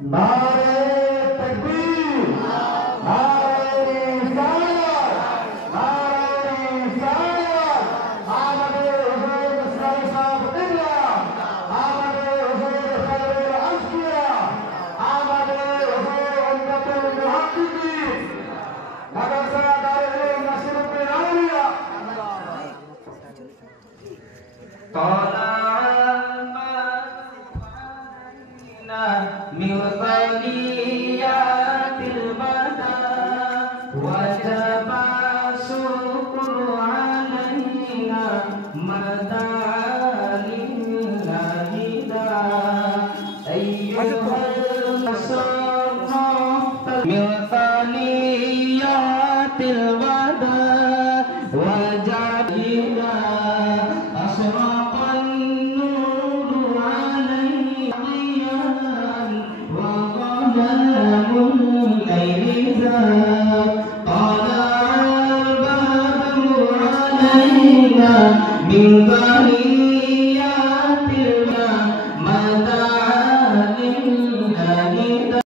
नारे तकबीर, नारे रिसालत, नारे रिसालत। आमदे हुजूर मुस्लिम साहब क़िबला, आमदे हुजूर खैरुल अज़किया, आमदे हुजूर उम्मतुल मुहक्किकीन, मदरसा दारुल उलूम नसीरुद्दीन औलिया। من ثنيات البدى وجب الشكر علينا مدى لله دا أيها المشرف من ثنيات البدى وجب أشرق النور علينا وظلام الليل زاد طلع البدر علينا من ظهير